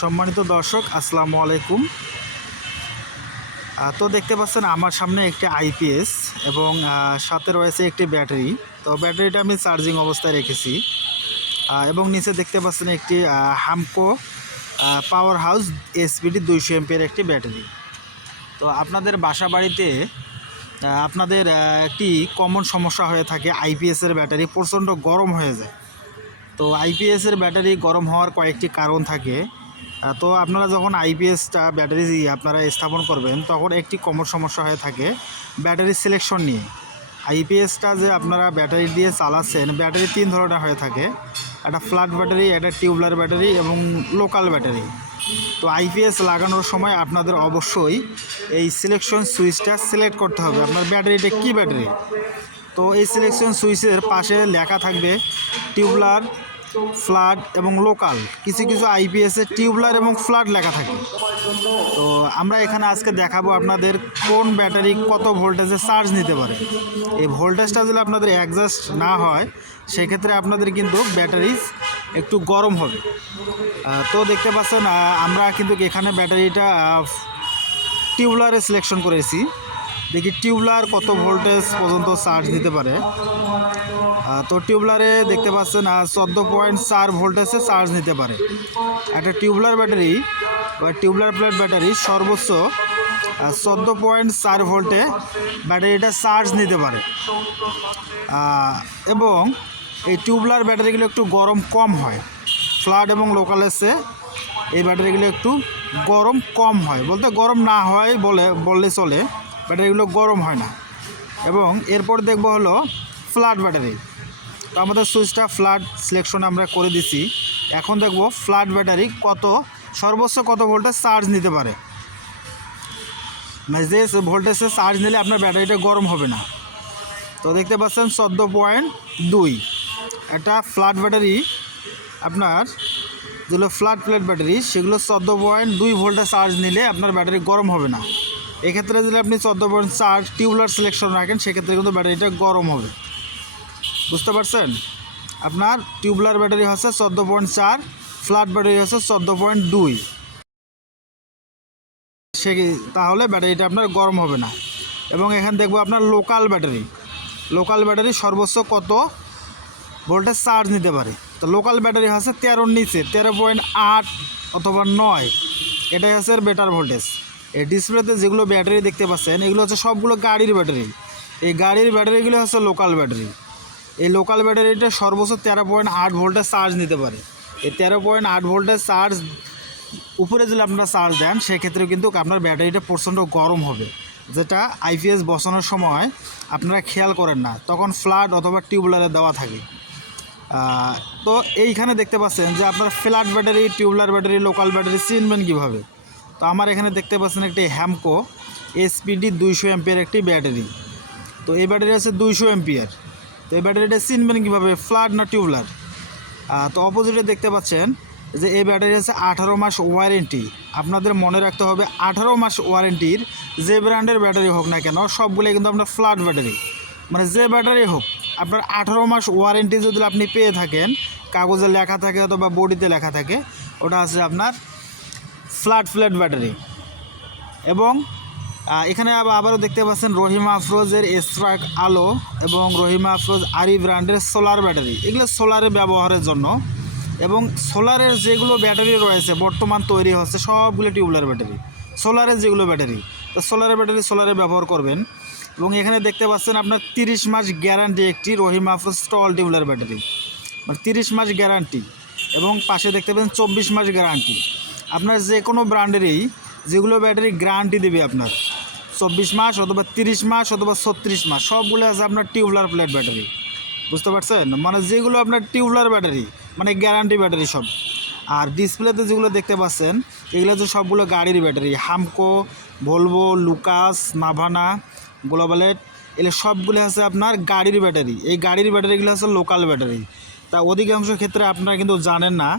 সম্মানিত দর্শক, আসসালামু আলাইকুম। তো দেখতে পাচ্ছেন আমার সামনে একটি আইপিএস এবং সাথে রয়েছে একটি ব্যাটারি। তো ব্যাটারিটা আমি চার্জিং অবস্থায় রেখেছি। এবং নিচে দেখতে পাচ্ছেন একটি হামকো পাওয়ার হাউস এসপিডি দুইশো এমপির একটি ব্যাটারি। তো আপনাদের বাসা বাড়িতে আপনাদের একটি কমন সমস্যা হয়ে থাকে আইপিএসের ব্যাটারি প্রচণ্ড গরম হয়ে যায়। তো আইপিএসের ব্যাটারি গরম হওয়ার কয়েকটি কারণ থাকে। তো আপনারা যখন আইপিএসটা ব্যাটারি আপনারা স্থাপন করবেন, তখন একটি কমন সমস্যা হয়ে থাকে ব্যাটারি সিলেকশন নিয়ে। আইপিএসটা যে আপনারা ব্যাটারি দিয়ে চালাচ্ছেন, ব্যাটারি তিন ধরনের হয়ে থাকে। একটা ফ্ল্যাট ব্যাটারি, একটা টিউবলার ব্যাটারি এবং লোকাল ব্যাটারি। তো আইপিএস লাগানোর সময় আপনাদের অবশ্যই এই সিলেকশন সুইচটা সিলেক্ট করতে হবে, আপনার ব্যাটারিটা কী ব্যাটারি। তো এই সিলেকশন সুইচের পাশে লেখা থাকবে টিউবলার ফ্লাড এবং লোকাল, কিছু কিছু আইপিএসে টিউবলার এবং ফ্লাড লেখা থাকে। তো আমরা এখানে আজকে দেখাবো আপনাদের কোন ব্যাটারি কত ভোল্টেজে চার্জ নিতে পারে। এই ভোল্টেজটা যদি আপনাদের অ্যাডজাস্ট না হয়, সেক্ষেত্রে আপনাদের কিন্তু ব্যাটারি একটু গরম হবে। তো দেখতে পাচ্ছেন আমরা কিন্তু এখানে ব্যাটারিটা টিউবলারে সিলেকশন করেছি। দেখি টিউবলার কত ভোল্টেজ পর্যন্ত চার্জ দিতে পারে। তো টিউবলারে দেখতে পাচ্ছেন চোদ্দ পয়েন্ট চার ভোল্টেজে চার্জ নিতে পারে। একটা টিউবলার ব্যাটারি বা টিউবলার প্লেট ব্যাটারি সর্বোচ্চ চোদ্দ পয়েন্ট চার ভোল্টে ব্যাটারিটা চার্জ নিতে পারে। এবং এই টিউবলার ব্যাটারিগুলো একটু গরম কম হয়। ফ্লাড এবং লোকাল এসে এই ব্যাটারিগুলো একটু গরম কম হয়। বলতে গরম না হয় বলে, বললে চলে। ব্যাটারিগুলো গরম হয় না। এবং এরপর দেখব হলো ফ্ল্যাট ব্যাটারি। তো আমাদের সুইচটা ফ্ল্যাট সিলেকশন আমরা করে দিছি। এখন দেখব ফ্ল্যাট ব্যাটারি কত, সর্বোচ্চ কত ভোল্টেজ চার্জ নিতে পারে। মানে যে ভোল্টেজে চার্জ নিলে আপনার ব্যাটারিটা গরম হবে না। তো দেখতে পাচ্ছেন চোদ্দ পয়েন্ট দুই। একটা ফ্ল্যাট ব্যাটারি আপনার, যেগুলো ফ্ল্যাট প্লেট ব্যাটারি, সেগুলো চোদ্দ পয়েন্ট দুই ভোল্টে চার্জ নিলে আপনার ব্যাটারি গরম হবে না। এক্ষেত্রে যদি আপনি চোদ্দ পয়েন্ট চার টিউবলার সিলেকশন রাখেন, সেক্ষেত্রে কিন্তু ব্যাটারিটা গরম হবে। বুঝতে পারছেন? আপনার টিউবলার ব্যাটারি হচ্ছে চোদ্দ পয়েন্ট চার ফ্ল্যাট ব্যাটারি হচ্ছে চোদ্দ পয়েন্ট দুই। সে তাহলে ব্যাটারিটা আপনার গরম হবে না। এবং এখানে দেখব আপনার লোকাল ব্যাটারি। লোকাল ব্যাটারি সর্বোচ্চ কত? ভোল্টেজ চার্জ নিতে পারে। তো লোকাল ব্যাটারি হচ্ছে তেরোর নিচে, তেরো পয়েন্ট আট অথবা নয়। এটাই হচ্ছে বেটার ভোল্টেজ এই ডিসপ্লেতে যেগুলো ব্যাটারি দেখতে পাচ্ছেন, এগুলো হচ্ছে সবগুলো গাড়ির ব্যাটারি এই গাড়ির ব্যাটারিগুলো হচ্ছে লোকাল ব্যাটারি এই লোকাল ব্যাটারিটা সর্বোচ্চ তেরো পয়েন্ট আট ভোল্টেজ চার্জ নিতে পারে। এই তেরো পয়েন্ট আট ভোল্টেজ চার্জ উপরে যদি আপনারা চার্জ দেন সেক্ষেত্রে কিন্তু আপনার ব্যাটারিটা প্রচণ্ড গরম হবে। যেটা আইপিএস বসানোর সময় আপনারা খেয়াল করেন না, তখন ফ্ল্যাট অথবা টিউবলারে দেওয়া থাকে। তো এইখানে দেখতে পাচ্ছেন যে আপনার flat battery tubular battery local battery চিনবেন কীভাবে? তো আমার এখানে দেখতে পাচ্ছেন একটি হ্যামকো এসপিডি দুইশো এমপিয়ার একটি ব্যাটারি। তো এই ব্যাটারি আছে দুইশো এমপিয়ার তো এই ব্যাটারিটা চিনবেন কীভাবে? ফ্ল্যাট না টিউবলার? তো অপোজিটে দেখতে পাচ্ছেন যে এই ব্যাটারি আছে আঠারো মাস ওয়ারেন্টি। আপনাদের মনে রাখতে হবে, আঠারো মাস ওয়ারেন্টির যে ব্র্যান্ডের ব্যাটারি হোক না কেন সবগুলোই কিন্তু আপনার ফ্ল্যাট ব্যাটারি। মানে যে ব্যাটারি হোক, আপনার আঠারো মাস ওয়ারেন্টি যদি আপনি পেয়ে থাকেন, কাগজে লেখা থাকে অথবা বডিতে লেখা থাকে, ওটা আছে আপনার ফ্ল্যাট ফ্ল্যাট ব্যাটারি। এবং এখানে আবার, আবারও দেখতে পাচ্ছেন রহিমা আফরোজের স্ট্রাক আলো এবং রহিমা আফরোজ আরি ব্র্যান্ডের সোলার ব্যাটারি। এগুলো সোলারে ব্যবহারের জন্য। এবং সোলারের যেগুলো ব্যাটারি রয়েছে, বর্তমান তৈরি হচ্ছে সবগুলো টিউবলার ব্যাটারি। সোলারের যেগুলো ব্যাটারি, তো সোলারের ব্যাটারি সোলারে ব্যবহার করবেন। এবং এখানে দেখতে পাচ্ছেন আপনার তিরিশ মাস গ্যারান্টি একটি Rahima Afroz stall tubular battery. মানে তিরিশ মাস গ্যারান্টি। এবং পাশে দেখতে পাচ্ছেন চব্বিশ মাস গ্যারান্টি। আপনার যে কোনো ব্র্যান্ডেরই যেগুলো ব্যাটারি গ্যারান্টি দেবে আপনার। চব্বিশ মাস অথবা তিরিশ মাস অথবা ছত্রিশ মাস, সবগুলো আছে আপনার টিউবলার প্লেট ব্যাটারি। বুঝতে পারছেন? মানে যেগুলো আপনার টিউবলার ব্যাটারি মানে গ্যারান্টি ব্যাটারি সব। আর ডিসপ্লেতে যেগুলো দেখতে পাচ্ছেন, এগুলো হচ্ছে সবগুলো গাড়ির battery. Hamko, Volvo, Lucas, Navana, গ্লোবালেট, এগুলো সবগুলো আছে আপনার গাড়ির ব্যাটারি। এই গাড়ির ব্যাটারিগুলো হচ্ছে লোকাল ব্যাটারি। তা অধিকাংশ ক্ষেত্রে আপনারা কিন্তু জানেন না,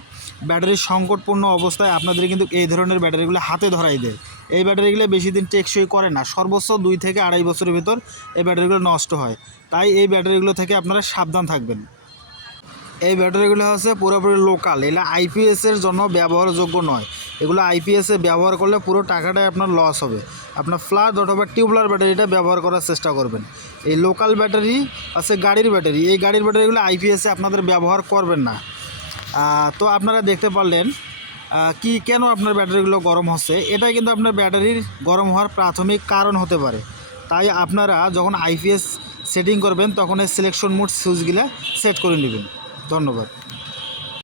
ব্যাটারির সংকটপূর্ণ অবস্থায় আপনাদের কিন্তু এই ধরনের ব্যাটারিগুলো হাতে ধরাই দেয়। এই ব্যাটারিগুলো বেশি দিন টেকসই করে না, সর্বোচ্চ দুই থেকে আড়াই বছরের ভিতর এই ব্যাটারিগুলো নষ্ট হয়। তাই এই ব্যাটারিগুলো থেকে আপনারা সাবধান থাকবেন। এই ব্যাটারিগুলো হচ্ছে পুরোপুরি লোকাল এগুলো আইপিএসের জন্য ব্যবহারযোগ্য নয়। এগুলো আইপিএসে ব্যবহার করলে পুরো টাকাটাই আপনার লস হবে। আপনার ফ্ল্যাট অথবা টিউবলার ব্যাটারিটা ব্যবহার করার চেষ্টা করবেন। এই লোকাল ব্যাটারি আছে গাড়ির ব্যাটারি। এই গাড়ির ব্যাটারিগুলো আইপিএসে আপনাদের ব্যবহার করবেন না। তো আপনারা দেখতে পারলেন কি কেন আপনার ব্যাটারিগুলো গরম হচ্ছে? এটাই কিন্তু আপনার ব্যাটারির গরম হওয়ার প্রাথমিক কারণ হতে পারে। তাই আপনারা যখন আইপিএস সেটিং করবেন, তখন এই সিলেকশন মোড সুইচগুলো সেট করে নেবেন। ধন্যবাদ।